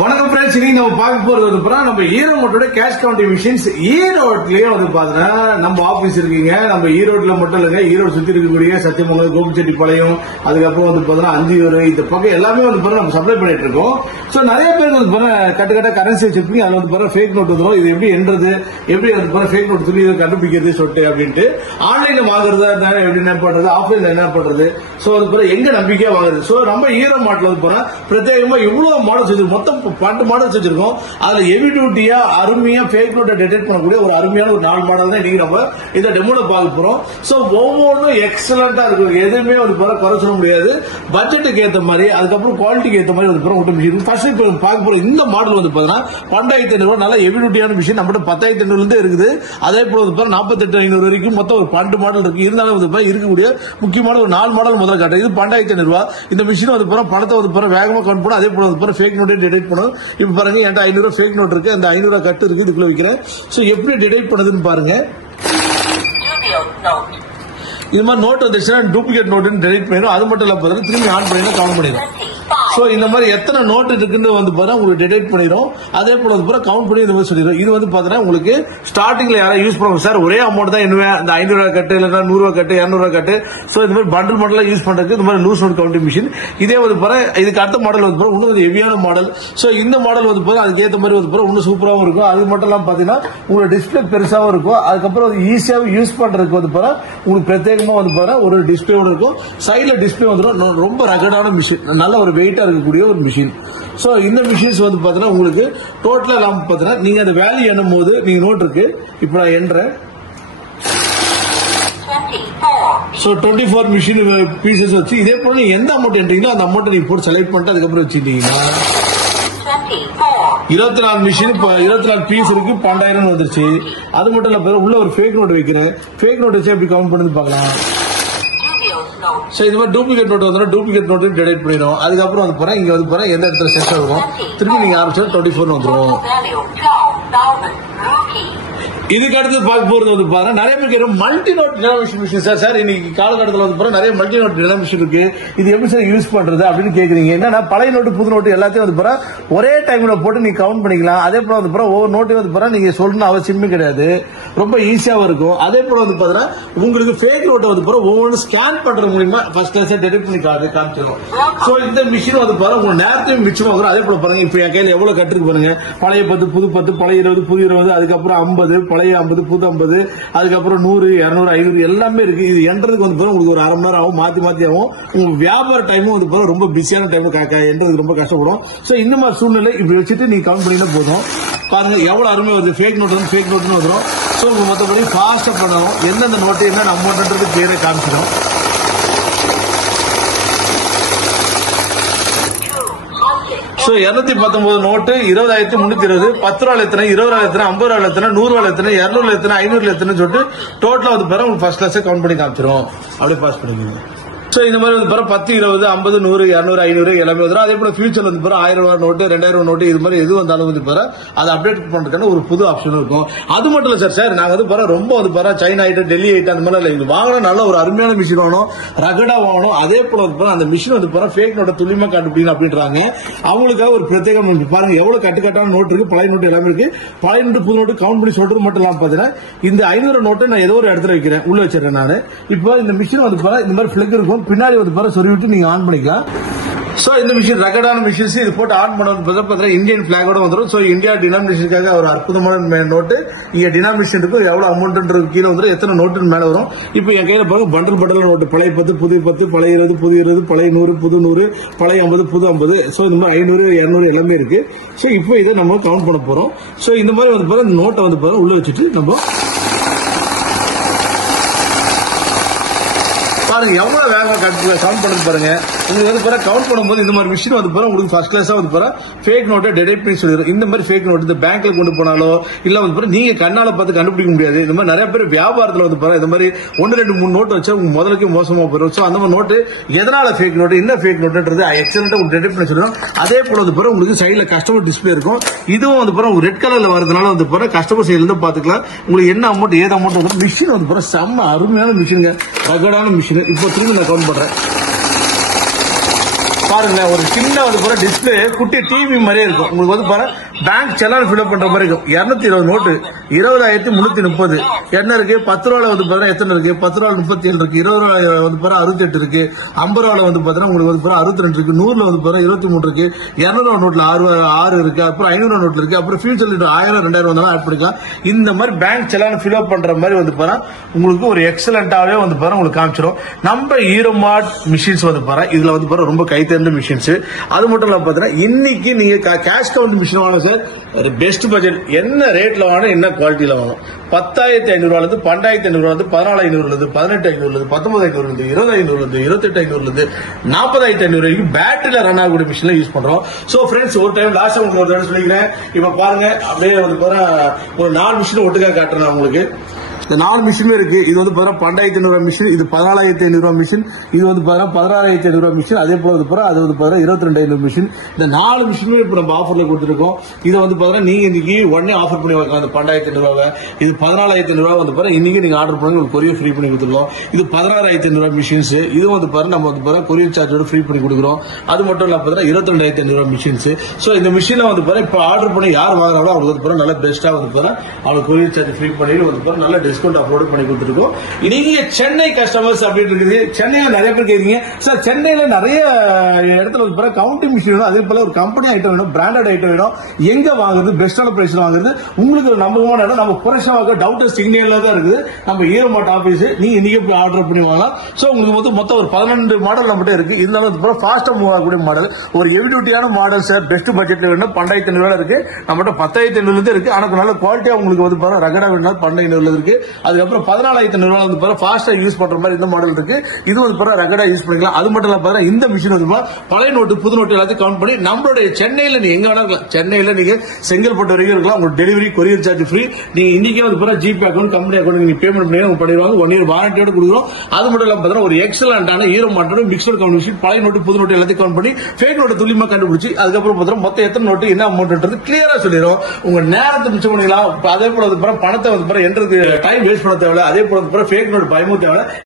வணக்கம் ஃப்ரெண்ட்ஸ், இன்னைக்கு நம்ம பார்க்க போறது வந்து நம்ம ஈரோட்டோட கேஷ் கவுண்டிங் மிஷின்ஸ். ஈரோட்லயே வந்து பாத்தீங்கன்னா நம்ம ஆபீஸ் இருக்கீங்க. நம்ம ஈரோட்ல மட்டும் இல்லைங்க, ஈரோடு சுத்தி இருக்கக்கூடிய சத்தியமங்கலம், கோபிச்செட்டிப்பாளையம், அதுக்கப்புறம் வந்து பாத்தீங்கன்னா அந்தியூர், இந்த பக்கம் எல்லாமே வந்து நம்ம சப்ளை பண்ணிட்டு இருக்கோம். சோ நிறைய பேர் வந்து கட்ட கரன்சி வச்சிருப்பீங்க. அதுல வந்து ஃபேக் நோட் வந்துடும். இது எப்படி என்றது, எப்படி வந்து ஃபேக் நோட் சொல்லி கண்டுபிடிக்கிறது சொல்லிட்டு அப்படின்ட்டு ஆன்லைன்ல வாங்குறதா இருந்தாலும் எப்படி என்ன பண்றது, ஆஃப்லைன்ல என்ன பண்றது, சோ அது எங்க நம்பிக்கையா வாங்குறது. சோ நம்ம ஈரோ மார்ட்ல வந்து பிரத்யேகமா இவ்வளவு மாடல்ஸ் வச்சிருக்கோம். மொத்தம் 12 மாடல்ஸ் வச்சிருக்கோம். அதுல ஹெவி டியூட்டியா அருமையா ஃபேக் நோட்டை டிடெக்ட் பண்ணக்கூடிய ஒரு அருமையான ஒரு 4 மாடல் தான் இன்னைக்கு நம்ம இந்த டெமோல பார்க்க போறோம். சோ ஒவ்வொன்றும் எக்ஸலண்டா இருக்கும். எதுவுமே வந்து குறை சொல்ல முடியாது. பட்ஜெட்டுக்கு ஏற்ற மாதிரி, அதுக்கப்புறம் குவாலிட்டிக்கு ஏற்ற மாதிரி வந்து மிஷின். ஃபர்ஸ்ட் இப்போ பார்க்க போற இந்த மாடல் வந்து பாத்தீங்கன்னா 12,500 நல்ல ஹெவி டியூட்டியான மிஷின். நம்ம 10,500 இருந்து இருக்குது. அதே போல 48,500 வரைக்கும் மொத்தம் ஒரு 12 மாடல் இருக்கு. இருந்தாலும் வந்து இருக்கக்கூடிய முக்கியமான ஒரு 4 மாடல் முதல்ல காட்டுறது. இது 12,500 இந்த மிஷின் வந்து பணத்தை வந்து வேகமா கவுண்ட் பண்ணும். அதே போல வந்து ஃபேக் நோட்டை டிடெக்ட் பண்ணும். இப்ப பாருங்க, என்கிட்ட 500 ஃபேக் நோட் இருக்கு. அந்த 500 கட்டு இருக்கு, இதுக்குள்ள வைக்கிறேன். சோ எப்படி டிடெக்ட் பண்ணுதுன்னு பாருங்க. இது மாதிரி நோட் வந்துச்சுன்னா டூப்ளிகேட் நோட் டிடெக்ட் பண்ணிடும். அது மட்டும் இல்ல, திரும்பி ஆன் பண்ணி கவுண்ட் பண்ணிடும். சோ இந்த மாதிரி எத்தனை நோட் இருக்குன்னு வந்து பாத்தீங்கன்னா உங்களுக்கு டிடெக்ட் பண்ணிடும். அதே போல வந்து கவுண்ட் பண்ணி இந்த மாதிரி சொல்லிடும். இது வந்து பாத்தீங்கன்னா உங்களுக்கு ஸ்டார்டிங்ல யாராவது யூஸ் பண்ணுவோம் சார், ஒரே அமௌண்ட் தான் என்ன, இந்த 500 கட்டு இல்லைன்னா 100 கட்டு 200 கட்டு. சோ இந்த மாதிரி பண்டில் மாடலா யூஸ் பண்றதுக்கு இந்த மாதிரி லூஸ் நோட் கவுண்டிங் மிஷின். இதே வந்து இதுக்கு அடுத்த மாடல் வந்து இன்னும் ஹெவியான மாடல். சோ இந்த மாடல் வந்து அதுக்கு ஏற்ற மாதிரி வந்து இன்னும் சூப்பராகவும் இருக்கும். அது மட்டும் இல்லாம பாத்தீங்கன்னா உங்களுக்கு டிஸ்பிளே பெருசாவும் இருக்கும். அதுக்கப்புறம் ஈஸியாவும் யூஸ் பண்றதுக்கு வந்து உங்களுக்கு பிரத்யேகமா வந்து ஒரு டிஸ்பிளே இருக்கும். சைட்ல டிஸ்பிளே வந்துடும். ரொம்ப ரகடான மிஷின், நல்ல ஒரு வெயிட்டா இருக்கக்கூடிய ஒரு மிஷின். சோ இந்த மிஷின்ஸ் வந்து பாத்தீங்கன்னா உங்களுக்கு டோட்டலா எல்லாம் பாத்தீங்கன்னா நீங்க அந்த வேல்யூ எண்ணும் போது நீங்க நோட் இருக்கு. இப்ப நான் எண்றேன். சோ 24 மிஷின் பீசஸ் வச்சு இதே போல நீங்க எந்த அமௌண்ட் எண்றீங்களோ அந்த அமௌண்ட் நீங்க போட்டு செலக்ட் பண்ணிட்டு அதுக்கப்புறம் வச்சுட்டீங்கன்னா 24 மிஷின் 24 பீஸ் இருக்கு. 12,000 வந்துருச்சு. அது மட்டும் இல்ல, உள்ள ஒரு ஃபேக் நோட் வைக்கிறேன். ஃபேக் நோட் வச்சு எப்படி கவுண்ட் பண்ணி பார்க்கலாம். சோ இது மாதிரி டூப்ளிகேட் நோட் வந்து டூப்ளிகேட் நோட் டிடெக்ட் பண்ணிடும். அதுக்கப்புறம் வந்து போறேன், இங்க வந்து போறேன், எந்த இடத்துல செட் ஆகும், திரும்பி நீங்க ஆரம்பிச்சா 24 வந்துடும். இதுக்கு அடுத்து பார்க்க போறது வந்து பாருங்க, நிறைய பேருக்கு multi note denomination machine. Sir இன்னைக்கு காலகட்டத்தில் வந்து நிறைய மல்டி நோட் டினாமினேஷன் இருக்கு. இது எப்படி சார் யூஸ் பண்றது அப்படின்னு கேக்குறீங்க. என்னன்னா பழைய நோட்டு புது நோட்டு எல்லாத்தையும் வந்து ஒரே டைம்ல போட்டு நீங்க கவுண்ட் பண்ணிக்கலாம். அதே போல வந்து ஒவ்வொரு நோட்டையும் வந்து நீங்க சொல்லணும் அவசியமே கிடையாது. ரொம்ப ஈஸியாவும் இருக்கும். அதே போல வந்து பாத்தீங்கன்னா உங்களுக்கு ஃபேக் நோட்டை வந்து ஒவ்வொரு ஸ்கேன் பண்றது மூலமா ஃபர்ஸ்ட் கிளாஸ் டிடெக்ட் பண்ணி காமிச்சிடும். சோ இந்த மிஷின் வந்து உங்க நேரத்தையும் மிச்சமாகும். அதே போல பாருங்க, இப்ப என் கையில எவ்வளவு கட்டுருக்கு பாருங்க. பழைய 10, புது 10, பழைய 20, புது 20, அதுக்கப்புறம் 50, பழைய 50, புது 50, அதுக்கப்புறம் 100, 200, 500 எல்லாமே இருக்கு. இது என்றதுக்கு வந்து உங்களுக்கு ஒரு 1/2 மணி நேரம் ஆகும், மாத்தி ஆகும். உங்க வியாபார டைமும் வந்து ரொம்ப பிஸியான டைம் என்றதுக்கு ரொம்ப கஷ்டப்படும். சோ இந்த மாதிரி சூழ்நிலை இப்படி வச்சுட்டு நீங்க கவுண்ட் பண்ணினா போதும். பாருங்க எவ்வளவு அருமையா வருது. ஃபேக் நோட் வந்து ஃபேக் நோட்னு வந்துடும். சோ உங்க மற்றபடி ஃபாஸ்டா பண்ணணும். எந்தெந்த நோட்டு என்ன அமௌண்ட்ன்றது கிளியரா காமிச்சிடும். சோ 219 நோட்டு 20,320, 10 ரூபாய் எத்தனை, 20 ரூபாய் எத்தனை, 50 ரூபாய் எத்தனை, 100 ரூபாய் எத்தனை, 200 எத்தனை, 500 எத்தனை சொல்லிட்டு டோட்டலா வந்து உங்களுக்கு ஃபர்ஸ்ட் கிளாஸ் கவுண்ட் பண்ணி காமிச்சிரும். அப்படியே பாஸ் பண்ணிக்கோங்க. சோ இந்த மாதிரி வந்து 10, 20, 50, 100, 200, 500 எல்லாமே வந்துடும். அதே போல ஃபியூச்சர்ல வந்து 1000 ரூபாய் நோட்டு, 2000 நோட்டு, இது மாதிரி எது வந்தாலும் வந்து அதை அப்டேட் பண்றதுக்கான ஒரு புது ஆப்ஷன் இருக்கும். அது மட்டும் இல்ல சார், நாங்க வந்து ரொம்ப வந்து சைனா ஐட்டம், டெல்லி ஐட்டம் அந்த மாதிரி இல்ல. வாங்கினா நல்ல ஒரு அருமையான மிஷின் வாங்கணும், ரகடா வாங்கணும். அதே போல வந்து அந்த மிஷின் வந்து ஃபேக் நோட்டை துல்லியமா கண்டுபிடிக்கணும் அப்படின்றாங்க. அவங்களுக்காக ஒரு பிரத்யேகம் பாருங்க, எவ்வளவு கட்டுக்கட்டான நோட் இருக்கு, பழைய நோட்டு எல்லாமே இருக்கு. பழைய நோட்டு புது நோட்டு கவுண்ட் பண்ணி சொல்றது மட்டும் இல்லாம பாத்தீங்கன்னா இந்த 500 நோட்டு நான் ஏதோ ஒரு இடத்துல வைக்கிறேன், உள்ள வச்சிருக்கேன் நான். இப்போ இந்த மிஷின் வந்து இந்த மாதிரி பிளக் இருக்கும், பின்னாடி வந்து சொருவிட்டு நீங்க ஆன் பண்ணிக்கலாம். சோ இந்த மிஷின் ரகடான மிஷின்ஸ். இது போட்டு ஆன் பண்ண இந்தியன் பிளாகோட வந்துடும். சோ இந்தியா டினாமினேஷனுக்காக ஒரு அற்புதமான நோட்டு. இங்க டினாமினேஷன் இருக்கு, எவ்வளவு அமௌண்ட் கீழே வந்துடும், எத்தனை நோட்டு மேல வரும். இப்போ என் கையில பாருங்க பண்டல் நோட்டு. பழைய 10, புது 10, பழைய 20, புது 20, பழைய 100, புது 100, பழைய 50, புது 50. சோ இந்த மாதிரி 500, 200 எல்லாமே இருக்கு. சோ இப்போ இதை நம்ம கவுண்ட் பண்ண போறோம். சோ இந்த மாதிரி வந்து நோட்டை வந்து உள்ள வச்சுட்டு நம்ம பாருங்க எவ்வளவு வேகமா கவுண்ட் பண்ணி பாருங்க. உங்களுக்கு வந்து கவுண்ட் பண்ணும்போது இந்த மாதிரி மிஷின் வந்து உங்களுக்கு ஃபர்ஸ்ட் கிளாஸா வந்து ஃபேக் நோட்டை டிடெக்ட் பண்ணி சொல்லிடும். இந்த மாதிரி ஃபேக் நோட் இந்த பேங்க்ல கொண்டு போனாலோ இல்ல வந்து நீங்க கண்ணால பார்த்து கண்டுபிடிக்க முடியாது. இந்த மாதிரி நிறைய பேர் வியாபாரத்துல வந்து இந்த மாதிரி 1, 2, 3 நோட் வச்சா உங்க முதலுக்கு மோசமா போயிடும். சோ அந்த மாதிரி நோட்டு எதனால ஃபேக் நோட்டு, என்ன ஃபேக் நோட்டுன்றது எக்ஸலண்டா டிடெக்ட் பண்ணி சொல்லிடும். அதே போல வந்து உங்களுக்கு சைட்ல கஸ்டமர் டிஸ்பிளே இருக்கும். இதுவும் வந்து ரெட் கலர்ல வரதுனால வந்து கஸ்டமர் சைட்ல இருந்து பாத்துக்கலாம் உங்களுக்கு என்ன அமௌண்ட் ஏது அமௌண்ட் வந்து. மிஷின் வந்து செம்ம அருமையான மிஷினுங்க, ரகடான மிஷின். இப்போ திரும்பி நான் கவுண்ட் பண்றேன். பாருங்க ஒரு சின்ன வந்து பாரு டிஸ்பிளே குட்டி டிவி மாதிரியே இருக்கும். உங்களுக்கு வந்து பாரு பேங்க் செலான் ஃபில்அப் பண்ற மாதிரி இருக்கும். 220 நோட்டு 20,330 என்ன இருக்கு? 10 ரூபாய் வந்து பாத்தீங்கன்னா எத்தனை இருக்கு? 10 ரூபாய் 37 இருக்கு. 20 ரூபாய் வந்து பாரு 68 இருக்கு. 50 ரூபாய் வந்து பாத்தீங்கன்னா உங்களுக்கு வந்து பாரு 62 இருக்கு. 100ல வந்து பாரு 23 இருக்கு. 200 ரூபாய் நோட்ல 6 இருக்கு. அப்புறம் 500 ரூபாய் நோட்ல இருக்கு. அப்புறம் ஃபியூச்சர் 1000 2000 வந்தாலும் ஆட் பண்ணிக்கலாம். இந்த மாதிரி பேங்க் செலான் ஃபில்அப் பண்ற மாதிரி வந்து பாரு உங்களுக்கு ஒரு எக்ஸலண்டாவே வந்து பாரு உங்களுக்கு காமிச்சிடும். நம்ம ஈரோமார்ட் மிஷின்ஸ் வந்து பாரு இதுல வந்து பாரு ரொம்ப கை தேர்ந்த மிஷின்ஸ். அது மட்டும் இல்லாம பாத்தீங்கன்னா இன்னைக்கு நீங்க கேஷ் கவுண்ட் மிஷின் வாங்க சார், பெஸ்ட் பட்ஜெட் என்ன ரேட்ல வாங்கணும், என்ன குவாலிட்டியில வாங்கணும். 10,500 ரூபாய் 12,500 14,500 18,500 19,500 20,500 28,500 40,500 வரைக்கும் பேட்டரியில ரன் ஆகக்கூடிய மிஷின்ல யூஸ் பண்றோம். சோ ஃப்ரெண்ட்ஸ் ஒரு டைம் லாஸ்ட் உங்களுக்கு ஒரு தடவை சொல்லிக்கிறேன். இப்ப பாருங்க அப்படியே வந்து பாரு ஒரு 4 மிஷின் ஒட்டுக்கா காட்டுறேன் உங்களுக்கு. இந்த 4 மிஷினும் இருக்கு. இது வந்து பாத்தீங்கன்னா 12,500 மிஷின், இது 14,500 மிஷின், இது வந்து பாத்தீங்கன்னா 16,500 மிஷின், அதே போல வந்து அது வந்து பாத்தீங்கன்னா 22,500 மிஷின். இந்த 4 மிஷினுமே இப்ப நம்ம ஆஃபர்ல கொடுத்துருக்கோம். இது வந்து பாத்தீங்கன்னா நீங்க இன்னைக்கு உடனே ஆஃபர் பண்ணி வைக்கலாம். இந்த 12,500 ரூபாய் இது 14,500 வந்து பாத்தீங்கன்னா இன்னைக்கு நீங்க ஆர்டர் பண்ணி உங்களுக்கு கொரியர் ஃப்ரீ பண்ணி கொடுத்துருக்கோம். இது 16,500 மிஷின்ஸ், இது வந்து பாத்தீங்கன்னா நம்ம வந்து பாத்தீங்கன்னா கொரியர் சார்ஜோட ஃப்ரீ பண்ணி கொடுக்குறோம். அது மட்டும் இல்லாம பாத்தீங்கன்னா 22,500 மிஷின்ஸ். சோ இந்த மிஷினை வந்து பாத்தீங்கன்னா இப்ப ஆர்டர் பண்ணி யார் வாங்குறாங்களோ அவங்களுக்கு வந்து பாத்தீங்கன்னா நல்ல பெஸ்டா வந்து பாத்தீங்கன்னா அவங்களுக்கு கொரியர் சார்ஜ் ஃப்ரீ பண்ணி வந்து பாத்தீங்கன்னா நல்ல டிஸ்கவுண்ட் அப்லோட் பண்ணி கொடுத்துருக்கோம். நீங்க சென்னை கஸ்டமர்ஸ் அப்படின்னு இருக்குது. சென்னையில நிறைய பேர் கேட்குறீங்க சார், சென்னையில நிறைய இடத்துல வந்து கவுண்டிங் மிஷின் வேணும், அதே போல ஒரு கம்பெனி ஐட்டம் வேணும், பிராண்டட் ஐட்டம் வேணும், எங்க வாங்குறது, பெஸ்டான பிரைஸ்ல வாங்குறது, உங்களுக்கு ஒரு நம்பகமான இடம் நம்ம புரட்சியாக டவுட்டர் சிக்னல்ல தான் இருக்குது நம்ம ஈரோமார்ட் ஆபீஸ். நீங்க இன்னைக்கு போய் ஆர்டர் பண்ணி வாங்கலாம். சோ உங்களுக்கு வந்து மொத்தம் ஒரு 12 மாடல் நம்மகிட்ட இருக்கு. இருந்தாலும் வந்து ஃபாஸ்டா மூவ் ஆகக்கூடிய மாடல், ஒரு ஹெவி டியூட்டியான மாடல் சார், பெஸ்ட் பட்ஜெட்ல வேணும். 12,500 இருக்கு, நம்மகிட்ட 10,500 இருக்கு. ஆனால் நல்ல குவாலிட்டியா உங்களுக்கு வந்து ரகடா வேணும் 12,500 இருக்கு. அதுக்கப்புறம் 14,500 வந்து ஃபாஸ்டா யூஸ் பண்ற மாதிரி இந்த மாடல் இருக்கு. இது வந்து ரகடா யூஸ் பண்ணிக்கலாம். அது மட்டும் இல்லாம இந்த மிஷின் வந்து பழைய நோட்டு புது நோட்டு எல்லாத்தையும் கவுண்ட் பண்ணி நம்மளுடைய சென்னையில நீங்க எங்க வேணா இருக்கலாம். சென்னையில நீங்க செங்கல்பட்டு வரைக்கும் இருக்கலாம். உங்களுக்கு டெலிவரி கொரியர் சார்ஜ் ஃப்ரீ. நீங்க இன்னைக்கே வந்து ஜிபே அக்கௌண்ட் கம்பெனி அக்கௌண்ட் நீங்க பேமெண்ட் பண்ணி பண்ணிடுவாங்க. 1 இயர் வாரண்டியோட கொடுக்குறோம். அது மட்டும் இல்லாம ஒரு எக்ஸலண்டான ஈரோமார்ட்டோட மிக்சர் கவுண்ட் மிஷின் பழைய நோட்டு புது நோட்டு எல்லாத்தையும் கவுண்ட் பண்ணி ஃபேக் நோட்டு துல்லியமா கண்டுபிடிச்சு அதுக்கப்புறம் மொத்தம் எத்தனை நோட்டு என்ன அமௌண்ட் கிளியரா சொல்லிடும். உங்க நேரத்தை மிச்சம் பண்ணிக்கலாம். அதே போல பணத்தை வந்து என்றது டைம் வேஸ்ட் பண்ண தேவையில்ல. அதே போல ஃபேக் நோட்டு பயமும் தேவை.